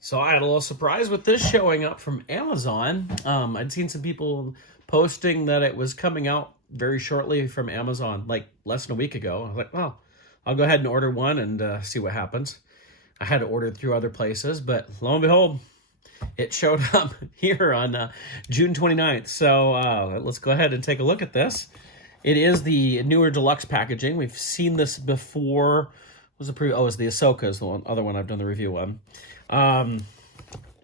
So I had a little surprise with this showing up from Amazon. I'd seen some people posting that it was coming out very shortly from Amazon, like less than a week ago. I was like, well, I'll go ahead and order one and see what happens. I had to order through other places, but lo and behold, it showed up here on June 29th. So let's go ahead and take a look at this. It is the newer deluxe packaging. We've seen this before. Was the it's the Ahsoka is the other one I've done the review on.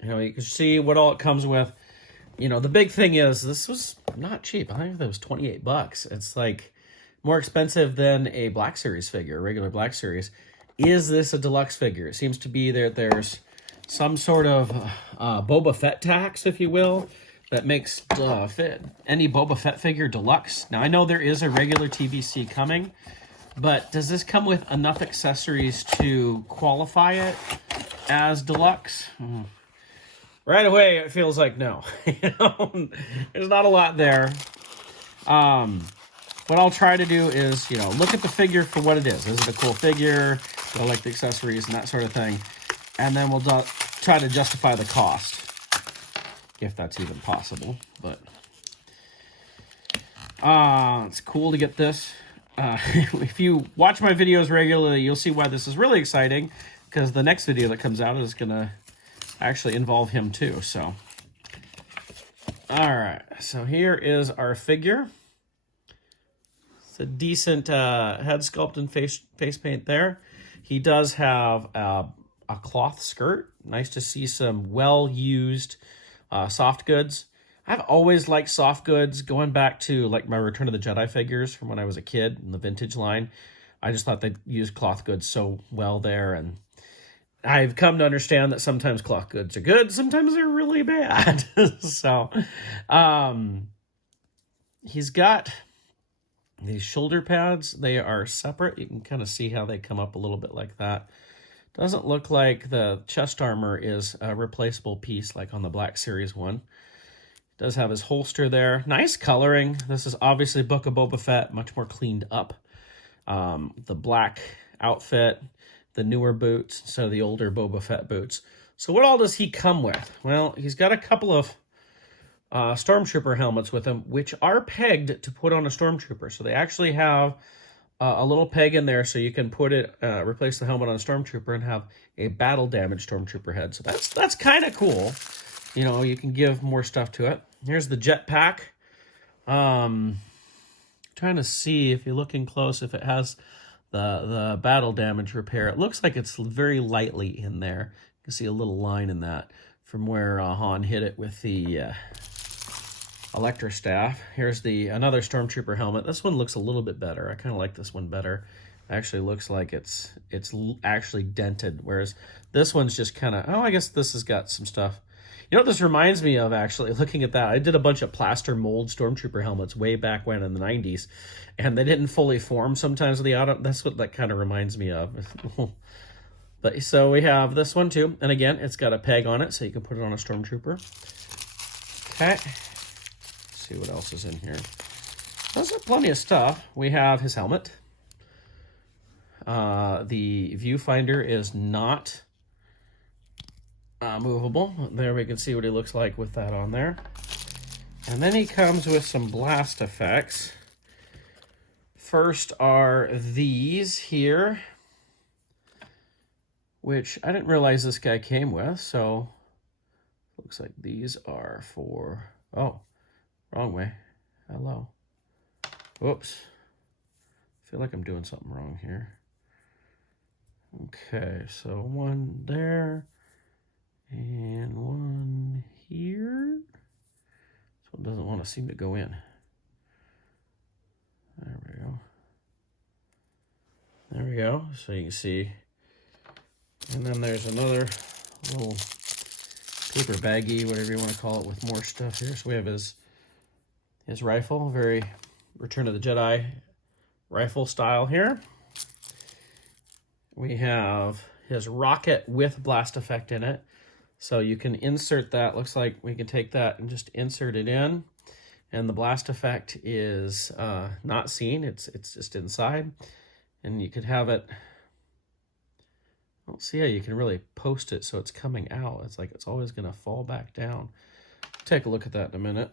You can see what all it comes with. The big thing is this was not cheap. I think that was 28 bucks. It's like more expensive than a Black Series figure, a regular Black Series. Is this a deluxe figure? It seems to be there's some sort of Boba Fett tax, if you will, that makes any Boba Fett figure deluxe. Now, I know there is a regular TVC coming, but does this come with enough accessories to qualify it as deluxe? Right away, it feels like no. There's not a lot there. What I'll try to do is, look at the figure for what it is. Is it a cool figure? Do I like the accessories and that sort of thing? And then we'll try to justify the cost, if that's even possible. But it's cool to get this. If you watch my videos regularly, you'll see why this is really exciting, because the next video that comes out is going to actually involve him too. So, all right. So here is our figure. It's a decent head sculpt and face paint there. He does have a cloth skirt. Nice to see some well-used soft goods. I've always liked soft goods, going back to like my Return of the Jedi figures from when I was a kid in the vintage line. I just thought they used cloth goods so well there, and I've come to understand that sometimes cloth goods are good, sometimes they're really bad. So, he's got these shoulder pads. They are separate. You can kind of see how they come up a little bit like that. Doesn't look like the chest armor is a replaceable piece like on the Black Series one. Does have his holster there. Nice coloring. This is obviously Book of Boba Fett, much more cleaned up. The black outfit, the newer boots, so the older Boba Fett boots. So what all does he come with? Well, he's got a couple of Stormtrooper helmets with him, which are pegged to put on a Stormtrooper. So they actually have a little peg in there so you can put it, replace the helmet on a Stormtrooper and have a battle damaged Stormtrooper head. So that's kind of cool. You can give more stuff to it. Here's the jetpack. Trying to see, if you're looking close, if it has the battle damage repair. It looks like it's very lightly in there. You can see a little line in that from where Han hit it with the Electra staff. Here's another Stormtrooper helmet. This one looks a little bit better. I kind of like this one better. Actually looks like it's actually dented, whereas this one's just kind of, I guess this has got some stuff. You know what this reminds me of, actually, looking at that? I did a bunch of plaster mold Stormtrooper helmets way back when in the 90s, and they didn't fully form sometimes with the auto. That's what that kind of reminds me of. But so we have this one too, and again, it's got a peg on it, so you can put it on a Stormtrooper. Okay. Let's see what else is in here. There's plenty of stuff. We have his helmet. The viewfinder is not movable. There we can see what he looks like with that on there. And then he comes with some blast effects. First are these here, which I didn't realize this guy came with. So looks like these are for, wrong way. Hello. Whoops. I feel like I'm doing something wrong here. Okay, so one there. And one here. This one doesn't want to seem to go in. There we go. There we go. So you can see. And then there's another little paper baggie, whatever you want to call it, with more stuff here. So we have his rifle, very Return of the Jedi rifle style here. We have his rocket with blast effect in it. So you can insert that. Looks like we can take that and just insert it in. And the blast effect is not seen. It's just inside. And you could have it I don't see how you can really post it so it's coming out. It's like it's always going to fall back down. Take a look at that in a minute.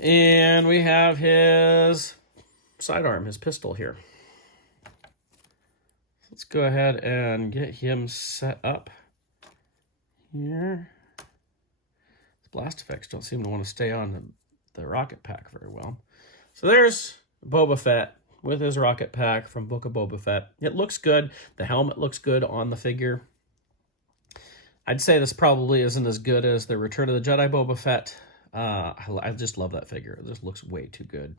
And we have his sidearm, his pistol here. Let's go ahead and get him set up here. His blast effects don't seem to want to stay on the rocket pack very well. So there's Boba Fett with his rocket pack from Book of Boba Fett. It looks good. The helmet looks good on the figure. I'd say this probably isn't as good as the Return of the Jedi Boba Fett. I just love that figure. It just looks way too good.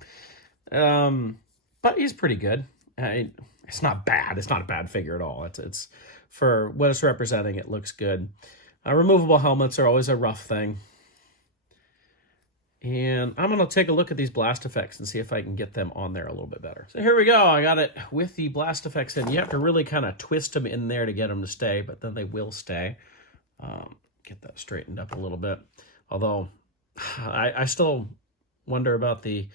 But he's pretty good. It's not bad. It's not a bad figure at all. It's for what it's representing, it looks good. Removable helmets are always a rough thing. And I'm going to take a look at these blast effects and see if I can get them on there a little bit better. So here we go. I got it with the blast effects in. You have to really kind of twist them in there to get them to stay, but then they will stay. Get that straightened up a little bit. Although, I still wonder about the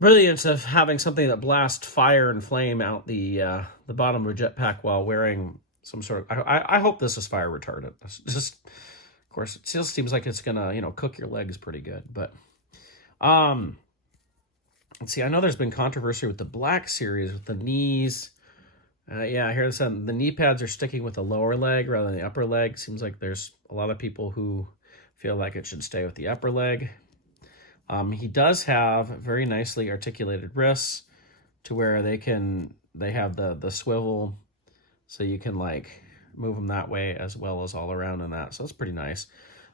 brilliance of having something that blasts fire and flame out the bottom of a jetpack while wearing some sort of... I hope this is fire retardant. It's just... Of course, it still seems like it's gonna, cook your legs pretty good. But, let's see. I know there's been controversy with the Black series with the knees. Yeah, here the knee pads are sticking with the lower leg rather than the upper leg. Seems like there's a lot of people who feel like it should stay with the upper leg. He does have very nicely articulated wrists to where they have the swivel, so you can move them that way as well as all around in that. So it's pretty nice.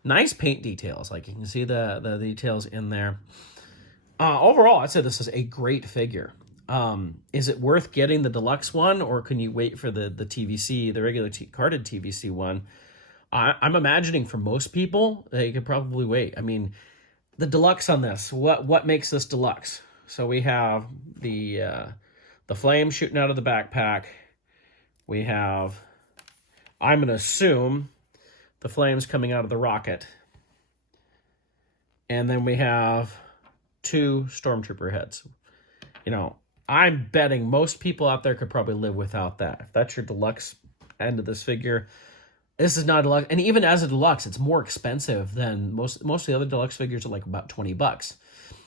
Nice paint details. Like you can see the details in there. Overall, I'd say this is a great figure. Is it worth getting the deluxe one, or can you wait for the TVC, the regular carded TVC one? I'm imagining for most people, they could probably wait. I mean, the deluxe on this, what makes this deluxe? So we have the flame shooting out of the backpack. We have... I'm going to assume the flames coming out of the rocket. And then we have 2 stormtrooper heads. I'm betting most people out there could probably live without that. If that's your deluxe end of this figure, this is not a deluxe. And even as a deluxe, it's more expensive than most of the other deluxe figures are about $20.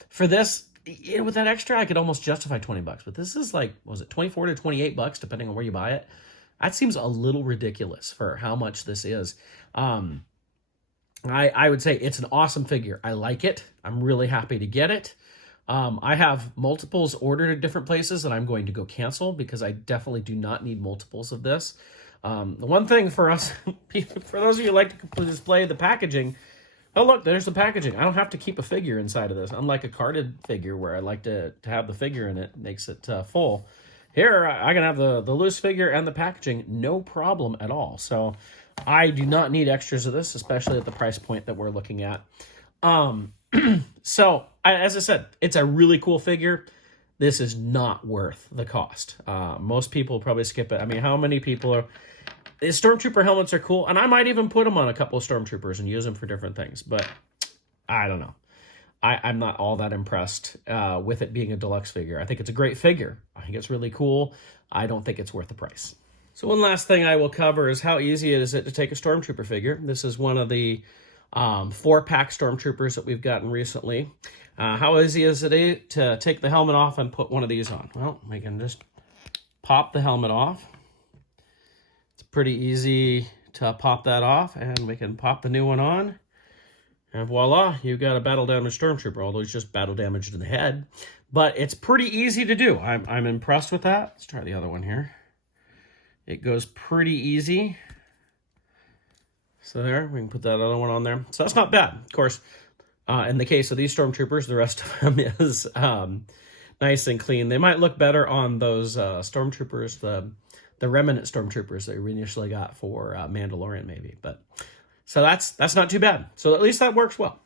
For this, with that extra, I could almost justify $20. But this is was it $24 to $28, depending on where you buy it? That seems a little ridiculous for how much this is. I would say it's an awesome figure. I like it. I'm really happy to get it. I have multiples ordered at different places that I'm going to go cancel because I definitely do not need multiples of this. The one thing for us, for those of you who like to display the packaging, oh look, there's the packaging. I don't have to keep a figure inside of this, unlike a carded figure where I like to have the figure in it. Makes it full. Here, I can have the loose figure and the packaging, no problem at all. So I do not need extras of this, especially at the price point that we're looking at. So, as I said, it's a really cool figure. This is not worth the cost. Most people probably skip it. I mean, how many people are... Stormtrooper helmets are cool, and I might even put them on a couple of Stormtroopers and use them for different things, but I don't know. I'm not all that impressed with it being a deluxe figure. I think it's a great figure. I think it's really cool. I don't think it's worth the price. So one last thing I will cover is how easy is it to take a Stormtrooper figure. This is one of the 4-pack Stormtroopers that we've gotten recently. How easy is it to take the helmet off and put one of these on? Well, we can just pop the helmet off. It's pretty easy to pop that off, and we can pop the new one on. And voila, you've got a battle-damaged Stormtrooper, although he's just battle-damaged in the head. But it's pretty easy to do. I'm impressed with that. Let's try the other one here. It goes pretty easy. So there, we can put that other one on there. So that's not bad. Of course, in the case of these Stormtroopers, the rest of them is nice and clean. They might look better on those Stormtroopers, the remnant Stormtroopers that we initially got for Mandalorian maybe. But so that's not too bad. So at least that works well.